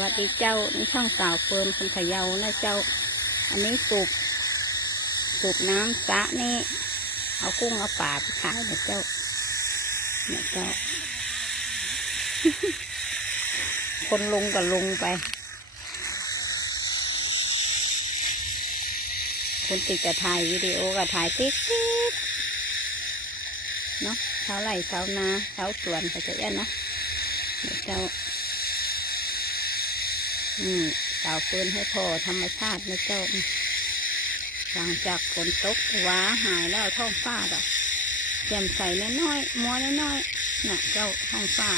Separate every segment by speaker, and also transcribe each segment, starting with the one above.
Speaker 1: วัสดีเจ้านี่ช่องสาวเฟิร์นคนพะเยานะเจ้า อันนี้สูบสูบน้ำสะนี่ เอากุ้งเอาปลาไปขายนะเจ้าเนี่ยเจ้า คนลงก็ลงไป คนติดจะถ่ายวิดีโอก็ถ่ายติ๊กติ๊กเนาะเช้าไร่เช้านาเช้าสวนไปจะเอี้ยนเนาะเนี่ยเจ้า อืมสาวฟืนให้พอธรรมชาตินะเจ้าหลังจากฝนตกว้าหายแล้วท้องฟ้าก็แจ่มใสน้อยๆมัวน้อยๆน่ะเจ้าท้องฟ้า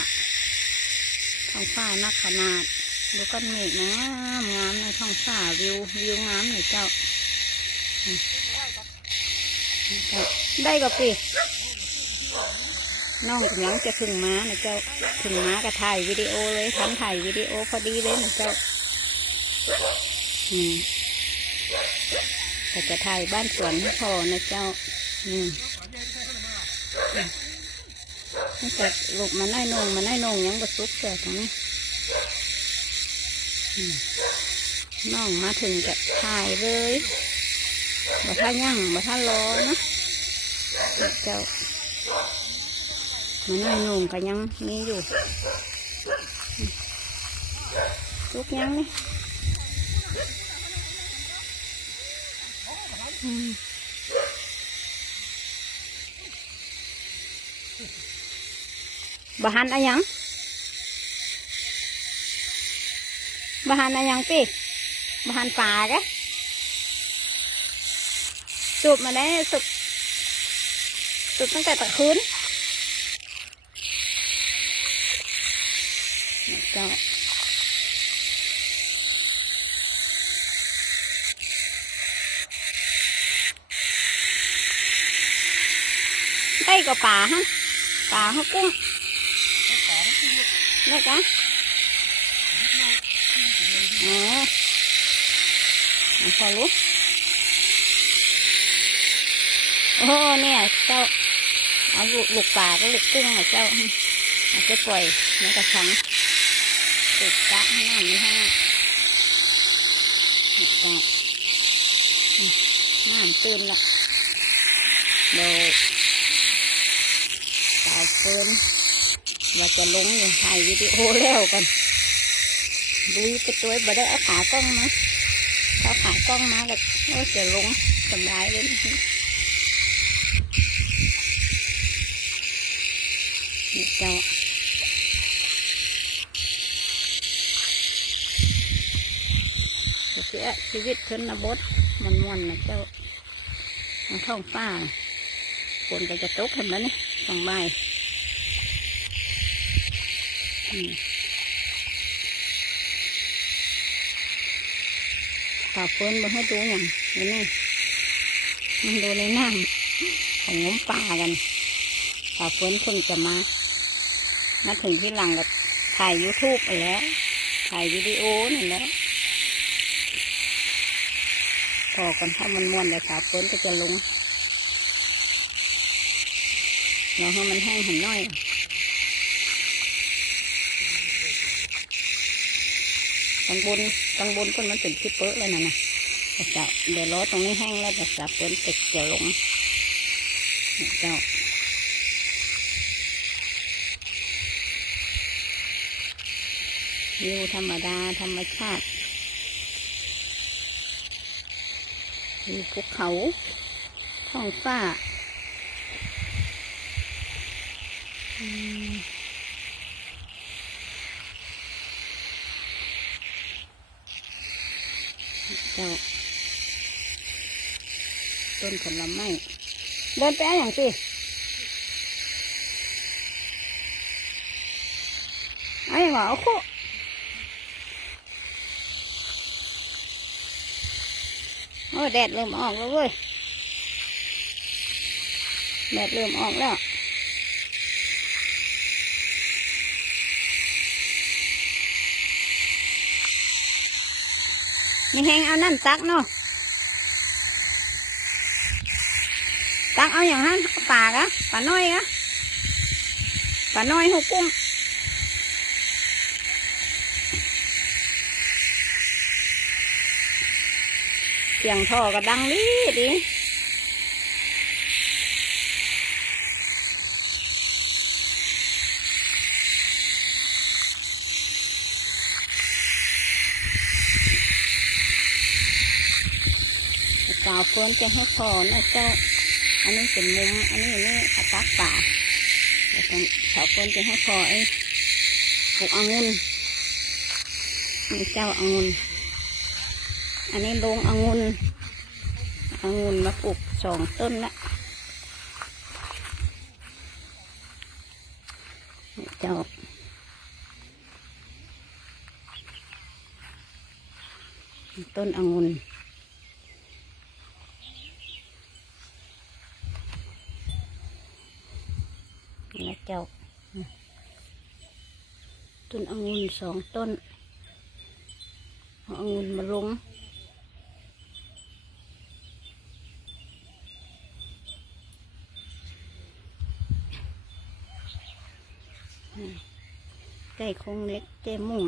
Speaker 1: ท้องฟ้านักขนาด ดูก้อนเมฆนะงามในท้องฟ้าวิววิวงามเลยเจ้าอืมนี่เจ้า ได้ก็ปี น้องกำลังจะถึงม้านะเจ้าถึงม้าก็ถ่ายวิดีโอเลยทันถ่ายวิดีโอพอดีเลยนะเจ้าอืมแต่จะถ่ายบ้านสวนให้พอนะเจ้า อืมนี่แต่ลูกมาน้อยนงมาน้อยนงยังบสุกเกิดตรงนี้อืมน้องมาถึงจะถ่ายเลยบ่ท่ายั่งบ่ท่ารอนะเจ้า มาน้อยนงก็ยังมีอยู่อืมสุกยังนี่อืมบหันอะหยังบหันอะหยังปีบหันป่ากะสูบมาได้สูบสูบตั้งแต่ตะคืน เก้าได้กับป่าฮะป่าเขากุ้งได้กันอ๋อพอรู้โอ้เนี่ยเจ้าเอาลูกป่าก็ลูกกุ้งอะเจ้าจะปล่อยในกระชัง cái lục cung là sao ở cái quầy nó cả trắng lục cá nó làm như ha lục cá nó làm tươn lại đồ สาเฟิร์นว่าจะลงอยู่ถ่ายวิดีโอแล้วกันดูไปตัวบ่ได้เอาขากล้องมาเอาขากล้องมาแล้วจะลงสบายเลยนี่เจ้าียชีวิตชนบทมันม่วนนะเจ้าทางท้องฟ้าฝนก็จะตกเห็นไหมนี่สองใบอืมข่าวฝนมาให้ดูอย่างนี้นี่มันดูในน้ำของงมปลากันข่าวฝนเพิ่งจะมามาถึงที่หลังก็ถ่ายยูทูบไปแล้วถ่ายวิดีโอนี่แหล้ว พอกันถ้ามันม้วนเลยข่าวฝนก็จะลงเราให้มันแห้งหันน้อยตังบนตังบนก้นมันเป็นที่เปื้อเลยนะนะเจ้าเดี๋ยวรอตรงนี้แห้งแล้วจะสับเป็นติดจะลงเจ้าวิวธรรมดาธรรมชาติ วิวภูเขาท้องฟ้าเจ้าต้นผลไม้เดินไปอาอย่างสิเอาอย่างว่าเอาโค โอ้แดดเริ่มออกแล้วเว้ยแดดเริ่มออกแล้วมีแหงเอานั่นตักเนาะตักเอาอย่างนั้นเอาป่ากะป่าน้อยกะป่าน้อยหูกุ้ง สียงท่อก็ดังลีดิสาวเฟิร์นจะให้พอนะเจ้า อันนี้เป็นมุม อันนี้นี่ขาตักป่าแต่สาวเฟิร์นจะให้พอไอ้ปลูกองุ่นนี่เจ้าองุ่น อันนี้ลงองุ่นองุ่นมาปลูกสองต้นละเจ้าต้นองุ่นนี่เจ้าต้นองุ่นสองต้นองุ่นมาลง ไก่คงเล็กเจมุ่ง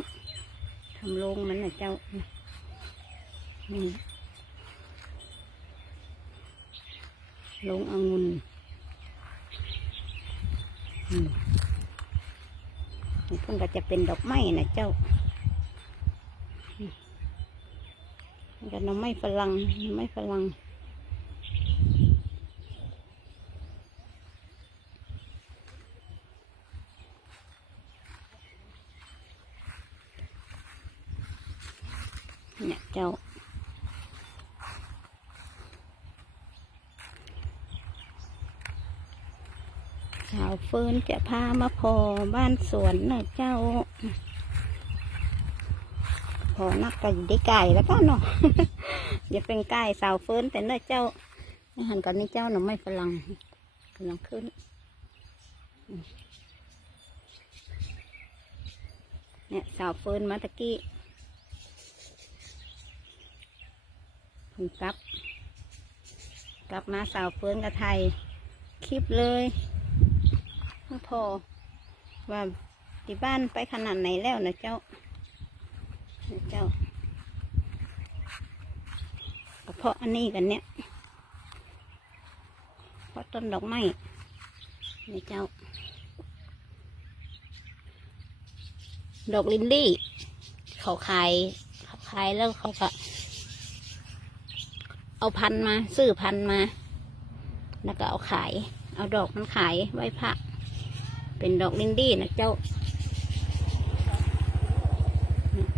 Speaker 1: ทำโรงมันนะเจ้านี่โรงองุ่นอืมนี่เพิ่งก็จะเป็นดอกไม้นะเจ้าอืมนี่ก็น้ำไม้ฝรั่งไม้ฝรั่ง เนี่ยเจ้า สาวเฟินจะพามาพอบ้านสวนนะเจ้า พอนักก็อยู่ได้ไก่แล้วก็เนาะอย่าเป็นไก่สาวเฟินแต่เนอะเจ้าอาหารก่อนนี้เจ้าหน่อไม้ฝรั่งกำลังขึ้นเนี่ยสาวเฟินมาตะกี้ เพิ่งกลับ กลับมาสาวเฟิร์นกับไทย คลิปเลยไม่พอว่าที่บ้านไปขนาดไหนแล้วนะเจ้านะเจ้าก็เพราะอันนี้กันเนี่ยเพราะต้นดอกไม้นี่เจ้า ดอกลินดี้เขาขายเขาขายแล้วเขาก็ เอาพันมา ซื้อพันมา แล้วก็เอาขาย เอาดอกมันขายไว้พระ เป็นดอกลินดี้นะเจ้า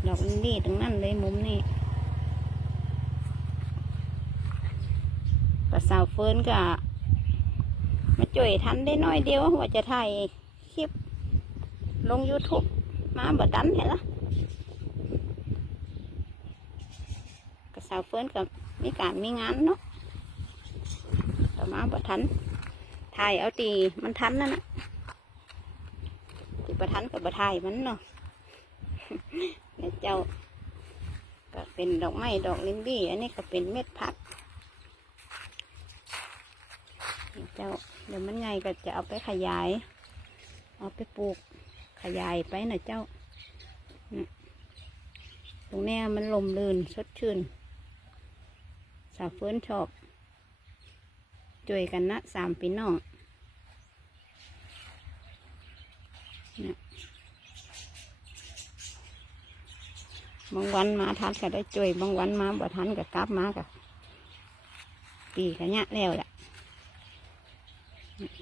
Speaker 1: ดอกลินดี้ตรงนั้นเลยมุมนี้กระสาวเฟิร์นก็มาจ่วยทันได้น้อยเดียวว่าจะถ่ายคลิป ลง YouTube มาบดันเห็นละกระสาวเฟิร์นกับ มีการมีงานเนาะแต่มาบทันถ่ายเอาตีมันทันนั่นนะตีประทันกับบะถ่ายมันเนาะเนี่ยเจ้าก็เป็นดอกไม้ดอกลินดี้อันนี้ก็เป็นเม็ดพักเจ้าเดี๋ยวมันไงก็จะเอาไปขยาย เอาไปปลูกขยายไปนะเจ้าตรงนี้มันลมลื่นสดชื่น สาวเฟิร์นชอบช่วยกันนะสามพี่น้องบางวันมาทันก็ได้ช่วยบางวันมาบ่ทันก็กลับมาก็ปีกันเนี้ยแล้วแหละ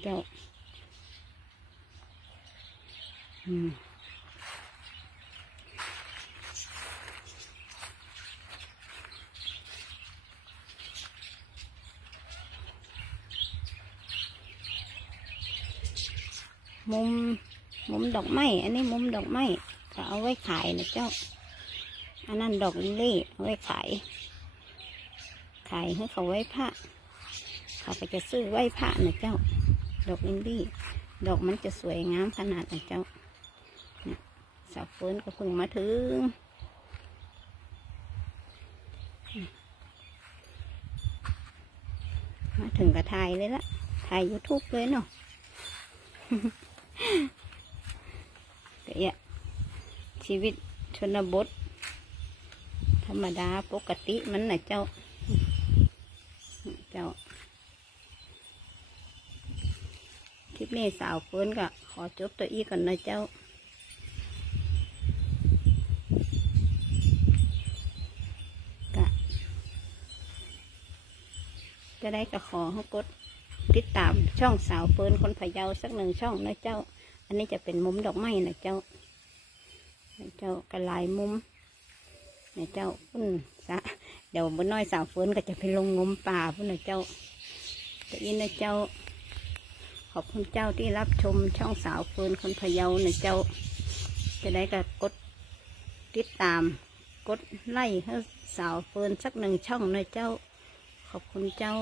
Speaker 1: เจ้า อืมม มุม ดอกไม้ อันนี้มุมดอกไม้ก็เอาไว้ขายนะเจ้า อันนั้นดอกลิลี่เอาไว้ขาย ขายให้เขาไว้ผ้าเขาก็จะซื้อไว้ผ้านะเจ้า ดอกลิลี่ ดอกมันจะสวยงามขนาดนะเจ้าสาวเฟิร์นก็เพิ่งมาถึงมาถึงกระทายเลยละถ่ายยูทูบเลยเนาะ กะเอะชีวิตชนบท ธรรมดาปกติมันนะเจ้า เจ้าคลิปนี้สาวเฟินก็ขอจบตัวอีก่อนนะเจ้าจะได้กระขอให้กดติดตามช่องสาวเฟินคนพะเยาสักหนึ่งช่องนะเจ้า อันนี้จะเป็นมุมดอกไม้นะเจ้าเจ้ากระลายมุมนะเจ้าพุ่นสะเดี๋ยวบนน้อยสาวเฟินก็จะไปลงงมป่าพุ่นนะเจ้าแต่อินนะเจ้า ขอบคุณเจ้าที่รับชมช่องสาวเฟินคนพะเยานะเจ้า จะได้ก็กดติดตามกดไล่ให้สาวเฟินสักหนึ่งช่องนะเจ้า ขอบคุณเจ้า